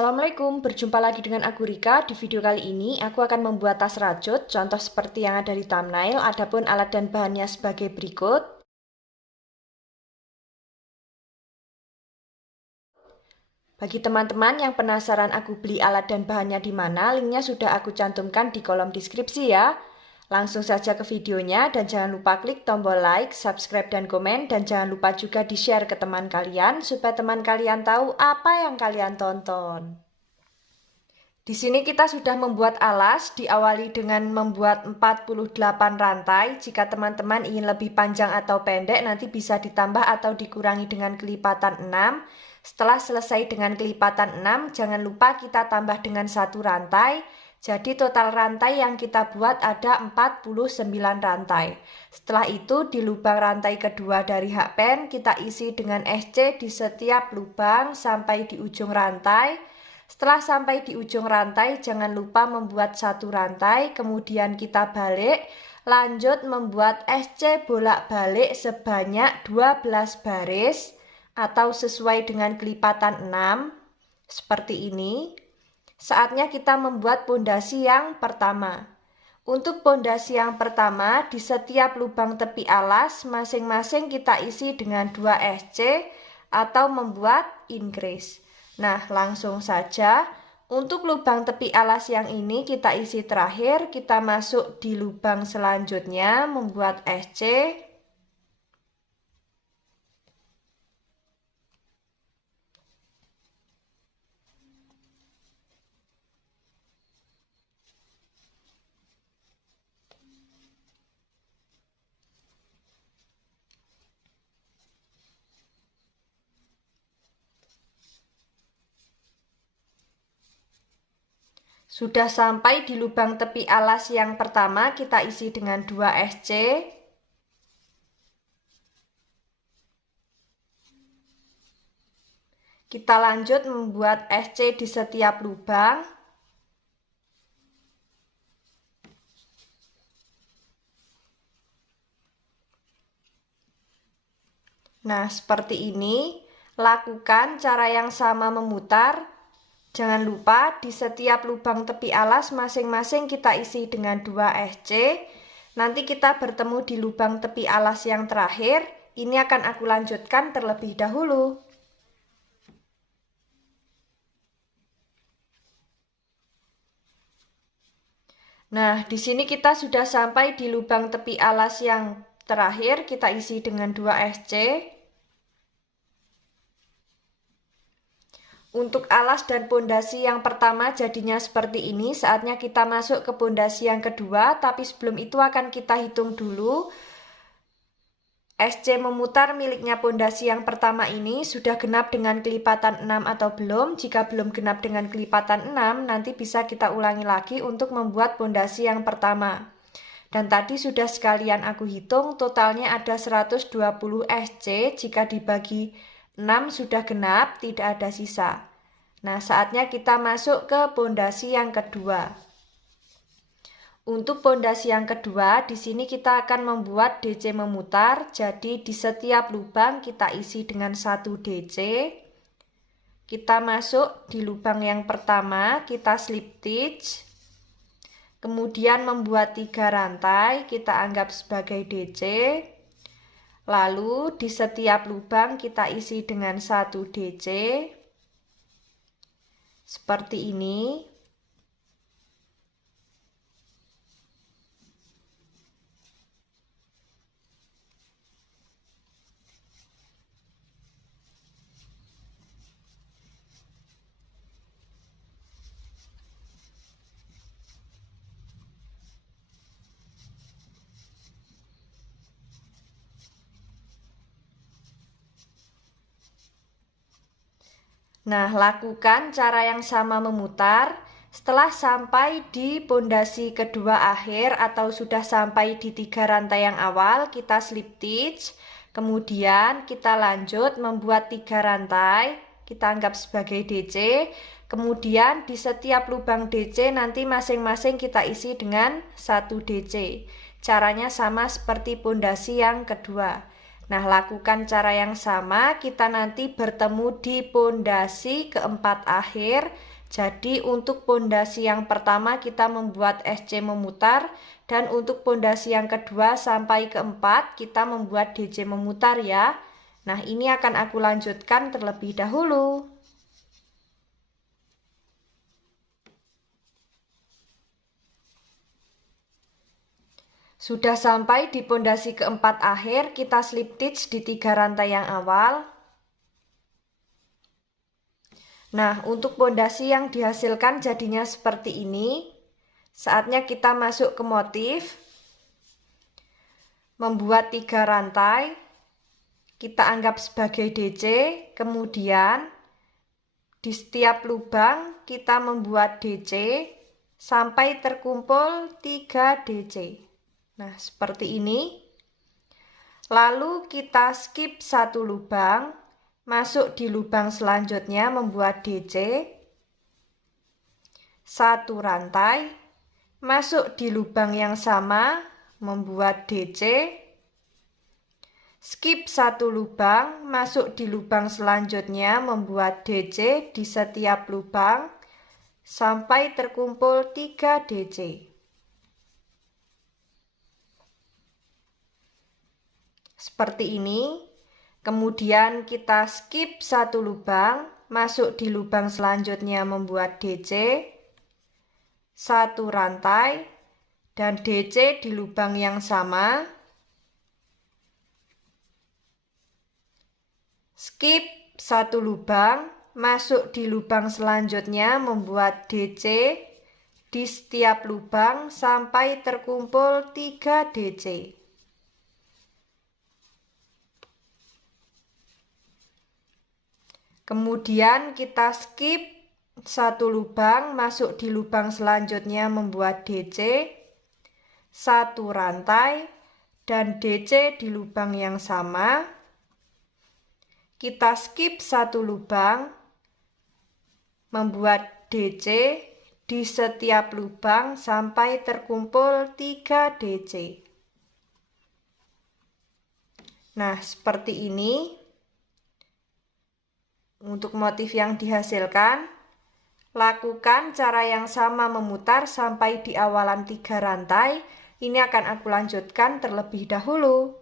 Assalamualaikum, berjumpa lagi dengan aku Rika. Di video kali ini aku akan membuat tas rajut, contoh seperti yang ada di thumbnail, adapun alat dan bahannya sebagai berikut. Bagi teman-teman yang penasaran aku beli alat dan bahannya di mana, linknya sudah aku cantumkan di kolom deskripsi ya. Langsung saja ke videonya dan jangan lupa klik tombol like, subscribe, dan komen. Dan jangan lupa juga di-share ke teman kalian supaya teman kalian tahu apa yang kalian tonton. Di sini kita sudah membuat alas, diawali dengan membuat 48 rantai. Jika teman-teman ingin lebih panjang atau pendek, nanti bisa ditambah atau dikurangi dengan kelipatan 6. Setelah selesai dengan kelipatan 6, jangan lupa kita tambah dengan 1 rantai. Jadi total rantai yang kita buat ada 49 rantai. Setelah itu di lubang rantai kedua dari hakpen kita isi dengan SC di setiap lubang sampai di ujung rantai. Setelah sampai di ujung rantai, jangan lupa membuat 1 rantai, kemudian kita balik, lanjut membuat SC bolak-balik sebanyak 12 baris atau sesuai dengan kelipatan 6, seperti ini. Saatnya kita membuat pondasi yang pertama. Untuk pondasi yang pertama, di setiap lubang tepi alas, masing-masing kita isi dengan 2 SC atau membuat increase. Nah, langsung saja untuk lubang tepi alas yang ini kita isi terakhir, kita masuk di lubang selanjutnya membuat SC. Sudah sampai di lubang tepi alas yang pertama, kita isi dengan 2 SC. Kita lanjut membuat SC di setiap lubang. Nah, seperti ini. Lakukan cara yang sama memutar. Jangan lupa di setiap lubang tepi alas masing-masing kita isi dengan 2 SC. Nanti kita bertemu di lubang tepi alas yang terakhir. Ini akan aku lanjutkan terlebih dahulu. Nah, di sini kita sudah sampai di lubang tepi alas yang terakhir. Kita isi dengan 2 SC. Untuk alas dan pondasi yang pertama jadinya seperti ini, saatnya kita masuk ke pondasi yang kedua, tapi sebelum itu akan kita hitung dulu. SC memutar miliknya pondasi yang pertama ini sudah genap dengan kelipatan 6 atau belum. Jika belum genap dengan kelipatan 6, nanti bisa kita ulangi lagi untuk membuat pondasi yang pertama. Dan tadi sudah sekalian aku hitung, totalnya ada 120 SC. Jika dibagi 6 sudah genap, tidak ada sisa. Nah, saatnya kita masuk ke pondasi yang kedua. Untuk pondasi yang kedua, di sini kita akan membuat DC memutar. Jadi di setiap lubang kita isi dengan 1 DC. Kita masuk di lubang yang pertama, kita slip stitch. Kemudian membuat 3 rantai, kita anggap sebagai DC. Lalu di setiap lubang kita isi dengan 1 DC. Seperti ini. Nah, lakukan cara yang sama memutar. Setelah sampai di pondasi kedua akhir atau sudah sampai di 3 rantai yang awal, kita slip stitch. Kemudian kita lanjut membuat 3 rantai. Kita anggap sebagai DC. Kemudian di setiap lubang DC nanti masing-masing kita isi dengan 1 DC. Caranya sama seperti pondasi yang kedua. Nah, lakukan cara yang sama, kita nanti bertemu di pondasi keempat akhir. Jadi untuk pondasi yang pertama kita membuat SC memutar, dan untuk pondasi yang kedua sampai keempat kita membuat DC memutar ya. Nah, ini akan aku lanjutkan terlebih dahulu. Sudah sampai di pondasi keempat akhir, kita slip stitch di 3 rantai yang awal. Nah, untuk pondasi yang dihasilkan jadinya seperti ini. Saatnya kita masuk ke motif, membuat 3 rantai, kita anggap sebagai DC, kemudian di setiap lubang kita membuat DC sampai terkumpul 3 DC. Nah, seperti ini. Lalu kita skip satu lubang, masuk di lubang selanjutnya membuat DC, satu rantai, masuk di lubang yang sama, membuat DC, skip satu lubang, masuk di lubang selanjutnya, membuat DC di setiap lubang, sampai terkumpul 3 DC. Seperti ini. Kemudian kita skip satu lubang, masuk di lubang selanjutnya membuat DC, satu rantai, dan DC di lubang yang sama. Skip satu lubang, masuk di lubang selanjutnya membuat DC di setiap lubang sampai terkumpul 3 DC. Kemudian kita skip satu lubang, masuk di lubang selanjutnya membuat DC, satu rantai, dan DC di lubang yang sama. Kita skip satu lubang, membuat DC di setiap lubang sampai terkumpul 3 DC. Nah, seperti ini. Untuk motif yang dihasilkan, lakukan cara yang sama memutar sampai di awalan 3 rantai. Ini akan aku lanjutkan terlebih dahulu.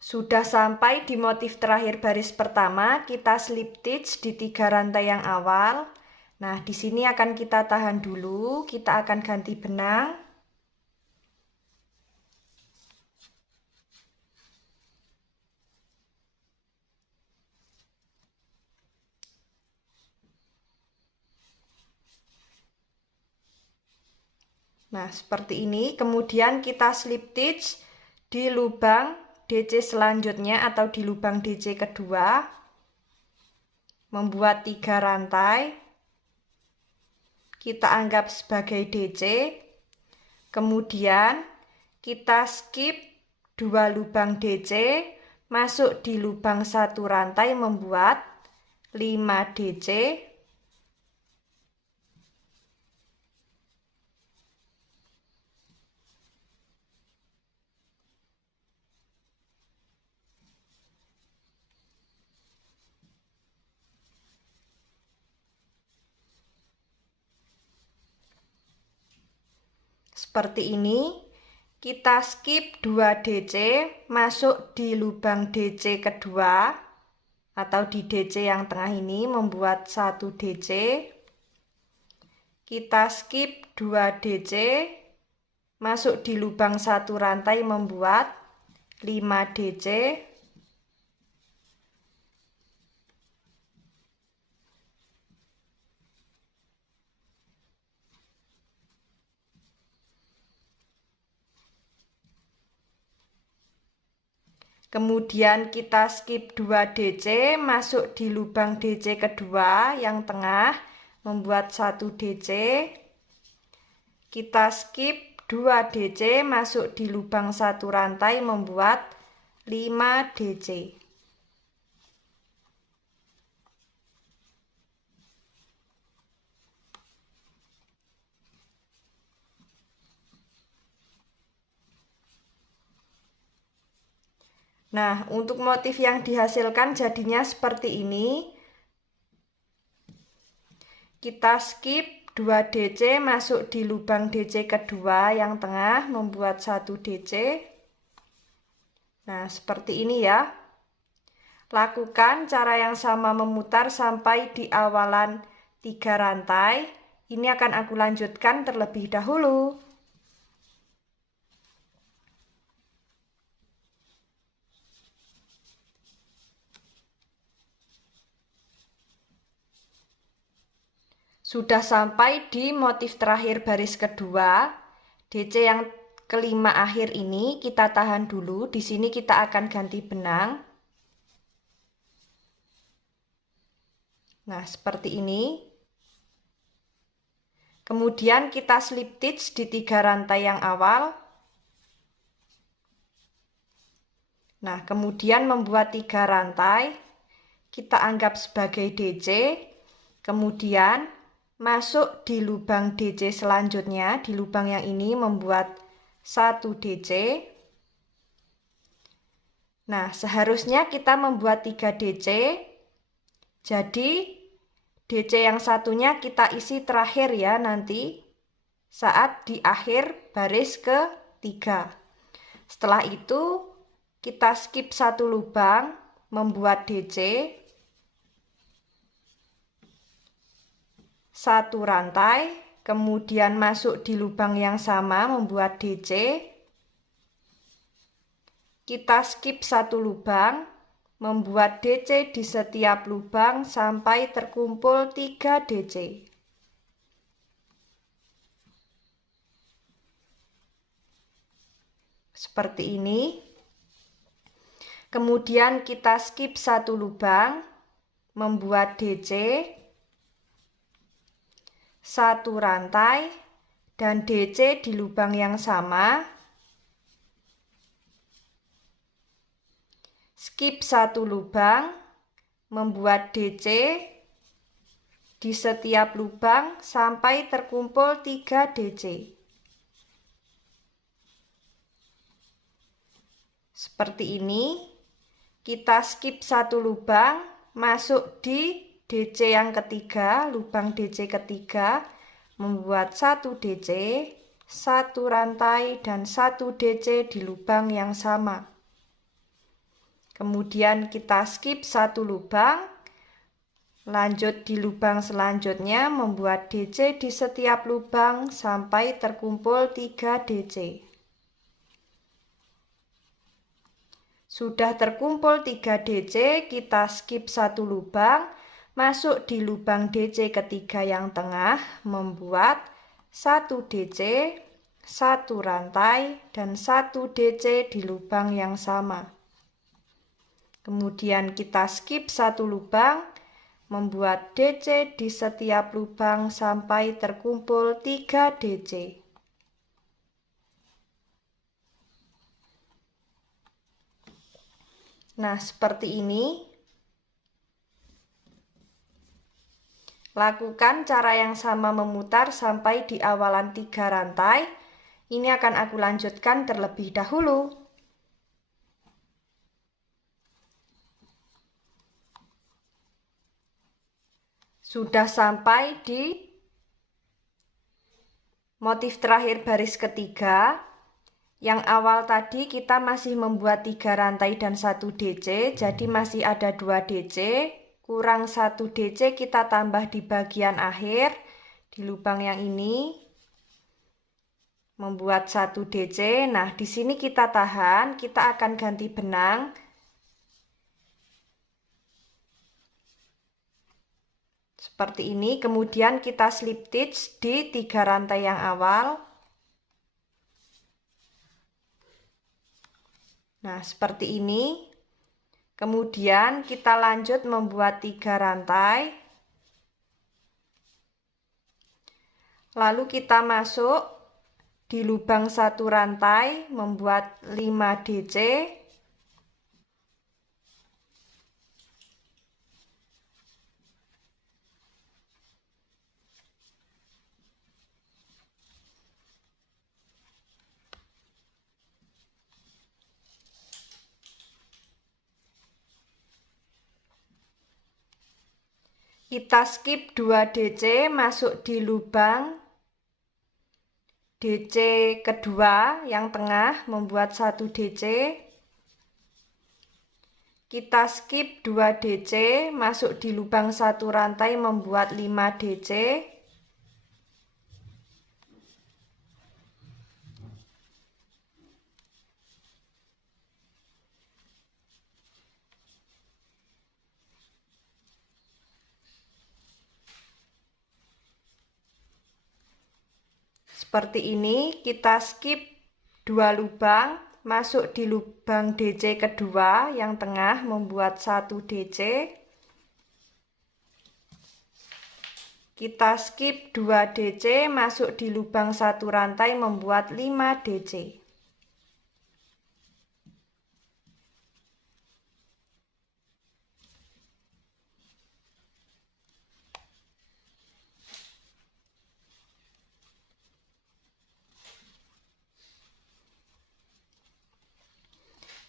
Sudah sampai di motif terakhir baris pertama, kita slip stitch di 3 rantai yang awal. Nah, di sini akan kita tahan dulu, kita akan ganti benang. Nah, seperti ini. Kemudian kita slip stitch di lubang DC selanjutnya atau di lubang DC kedua. Membuat 3 rantai. Kita anggap sebagai DC, kemudian kita skip 2 lubang DC, masuk di lubang satu rantai membuat 5 DC, seperti ini. Kita skip 2 DC, masuk di lubang DC kedua atau di DC yang tengah ini membuat 1 DC. Kita skip 2 DC, masuk di lubang satu rantai membuat 5 DC. Kemudian kita skip 2 DC, masuk di lubang DC kedua yang tengah, membuat 1 DC. Kita skip 2 DC, masuk di lubang satu rantai, membuat 5 DC. Nah, untuk motif yang dihasilkan jadinya seperti ini. Kita skip 2 DC, masuk di lubang DC kedua yang tengah, membuat 1 DC. Nah, seperti ini ya. Lakukan cara yang sama memutar sampai di awalan 3 rantai. Ini akan aku lanjutkan terlebih dahulu. Sudah sampai di motif terakhir baris kedua, DC yang kelima akhir ini kita tahan dulu. Di sini kita akan ganti benang. Nah, seperti ini. Kemudian kita slip stitch di 3 rantai yang awal. Nah, kemudian membuat 3 rantai. Kita anggap sebagai DC. Kemudian masuk di lubang DC selanjutnya, di lubang yang ini membuat 1 DC. Nah, seharusnya kita membuat 3 DC. Jadi DC yang satunya kita isi terakhir ya nanti saat di akhir baris ketiga. Setelah itu kita skip 1 lubang, membuat DC, 1 rantai, kemudian masuk di lubang yang sama, membuat DC. Kita skip 1 lubang, membuat DC di setiap lubang sampai terkumpul 3 DC. Seperti ini. Kemudian kita skip 1 lubang, membuat DC, 1 rantai, dan DC di lubang yang sama. Skip 1 lubang, membuat DC di setiap lubang sampai terkumpul 3 DC. Seperti ini. Kita skip 1 lubang, masuk di DC yang ketiga, lubang DC ketiga, membuat 1 DC, 1 rantai, dan 1 DC di lubang yang sama. Kemudian kita skip 1 lubang, lanjut di lubang selanjutnya, membuat DC di setiap lubang sampai terkumpul 3 DC. Sudah terkumpul 3 DC, kita skip 1 lubang, masuk di lubang DC ketiga yang tengah, membuat 1 DC, 1 rantai, dan 1 DC di lubang yang sama. Kemudian kita skip 1 lubang, membuat DC di setiap lubang sampai terkumpul 3 DC. Nah, seperti ini. Lakukan cara yang sama memutar sampai di awalan 3 rantai. Ini akan aku lanjutkan terlebih dahulu. Sudah sampai di motif terakhir baris ketiga. Yang awal tadi kita masih membuat 3 rantai dan 1 DC, jadi masih ada 2 DC, kurang 1 DC kita tambah di bagian akhir, di lubang yang ini, membuat 1 DC. Nah, di sini kita tahan, kita akan ganti benang. Seperti ini, kemudian kita slip stitch di 3 rantai yang awal. Nah, seperti ini. Kemudian kita lanjut membuat 3 rantai. Lalu kita masuk di lubang 1 rantai, membuat 5 DC. Kita skip 2 DC, masuk di lubang DC kedua yang tengah, membuat 1 DC. Kita skip 2 DC, masuk di lubang 1 rantai, membuat 5 DC. Seperti ini, kita skip 2 lubang, masuk di lubang DC kedua yang tengah, membuat 1 DC. Kita skip 2 DC, masuk di lubang 1 rantai, membuat 5 DC.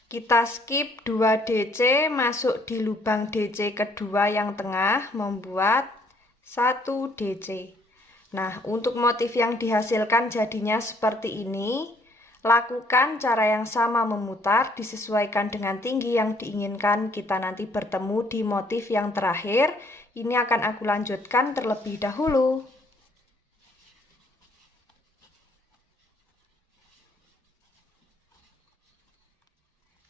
Kita skip 2 DC, masuk di lubang DC kedua yang tengah, membuat 1 DC. Nah, untuk motif yang dihasilkan jadinya seperti ini. Lakukan cara yang sama memutar, disesuaikan dengan tinggi yang diinginkan. Kita nanti bertemu di motif yang terakhir. Ini akan aku lanjutkan terlebih dahulu.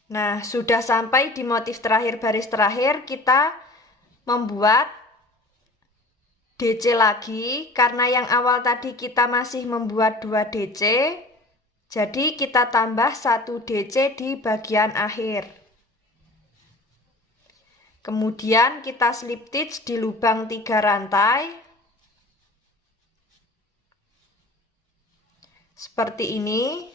Nah, sudah sampai di motif terakhir, baris terakhir, kita membuat DC lagi. Karena yang awal tadi kita masih membuat 2 DC, jadi kita tambah 1 DC di bagian akhir. Kemudian kita slip stitch di lubang 3 rantai. Seperti ini.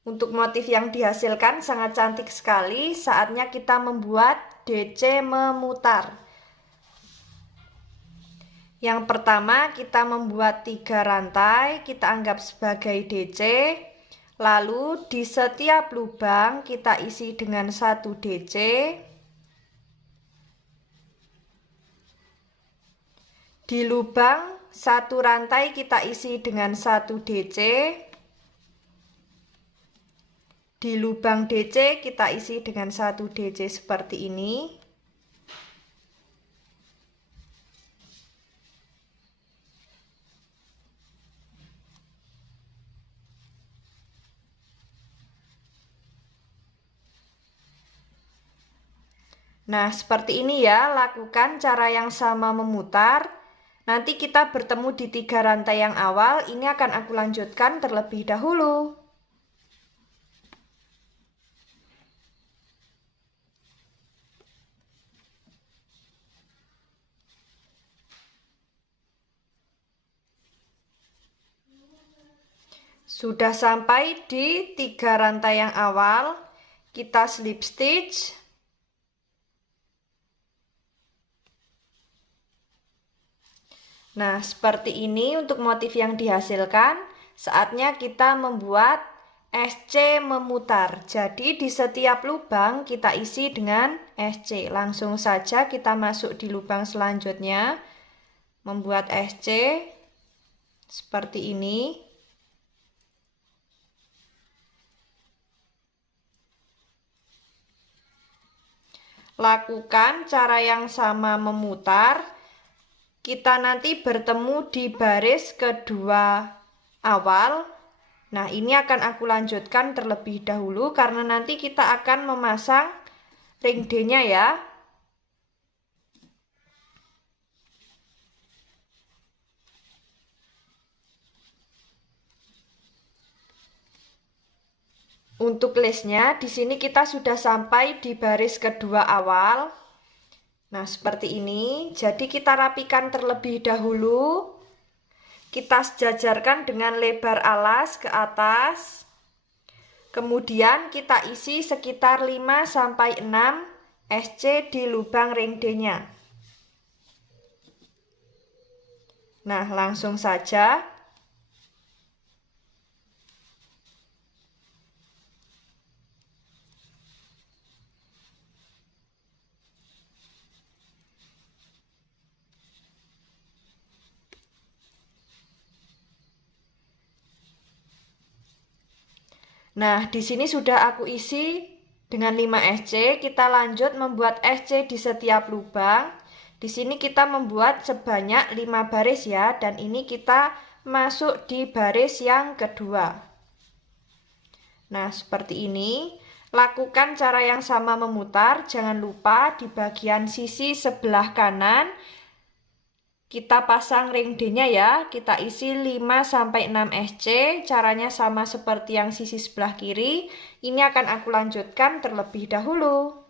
Untuk motif yang dihasilkan sangat cantik sekali. Saatnya kita membuat DC memutar. Yang pertama kita membuat 3 rantai, kita anggap sebagai DC. Lalu di setiap lubang kita isi dengan 1 DC. Di lubang 1 rantai kita isi dengan 1 DC. Di lubang DC kita isi dengan 1 DC seperti ini. Nah, seperti ini ya, lakukan cara yang sama memutar. Nanti kita bertemu di 3 rantai yang awal, ini akan aku lanjutkan terlebih dahulu. Sudah sampai di 3 rantai yang awal, kita slip stitch. Nah, seperti ini untuk motif yang dihasilkan. Saatnya kita membuat SC memutar. Jadi di setiap lubang kita isi dengan SC. Langsung saja kita masuk di lubang selanjutnya, membuat SC seperti ini. Lakukan cara yang sama memutar. Kita nanti bertemu di baris kedua awal. Nah, ini akan aku lanjutkan terlebih dahulu karena nanti kita akan memasang ring D-nya ya. Untuk listnya, di sini kita sudah sampai di baris kedua awal. Nah, seperti ini. Jadi kita rapikan terlebih dahulu. Kita sejajarkan dengan lebar alas ke atas. Kemudian kita isi sekitar 5-6 SC di lubang ring D-nya. Nah, langsung saja. Nah, di sini sudah aku isi dengan 5 SC. Kita lanjut membuat SC di setiap lubang. Di sini kita membuat sebanyak 5 baris ya, dan ini kita masuk di baris yang kedua. Nah, seperti ini. Lakukan cara yang sama memutar. Jangan lupa di bagian sisi sebelah kanan kita pasang ring D-nya ya. Kita isi 5-6 SC. Caranya sama seperti yang sisi sebelah kiri. Ini akan aku lanjutkan terlebih dahulu.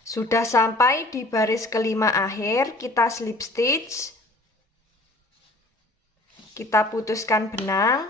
Sudah sampai di baris kelima akhir, kita slip stitch. Kita putuskan benang.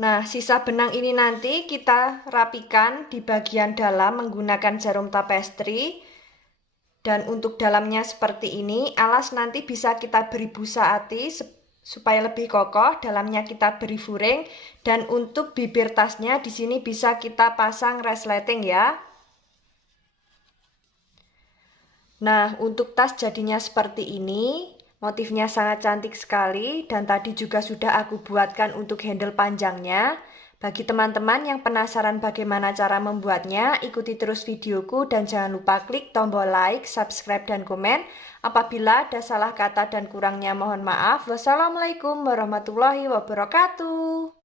Nah, sisa benang ini nanti kita rapikan di bagian dalam menggunakan jarum tapestri. Dan untuk dalamnya seperti ini, alas nanti bisa kita beri busa ati supaya lebih kokoh. Dalamnya kita beri furing, dan untuk bibir tasnya di sini bisa kita pasang resleting ya. Nah, untuk tas jadinya seperti ini. Motifnya sangat cantik sekali, dan tadi juga sudah aku buatkan untuk handle panjangnya. Bagi teman-teman yang penasaran bagaimana cara membuatnya, ikuti terus videoku dan jangan lupa klik tombol like, subscribe, dan komen. Apabila ada salah kata dan kurangnya mohon maaf. Wassalamualaikum warahmatullahi wabarakatuh.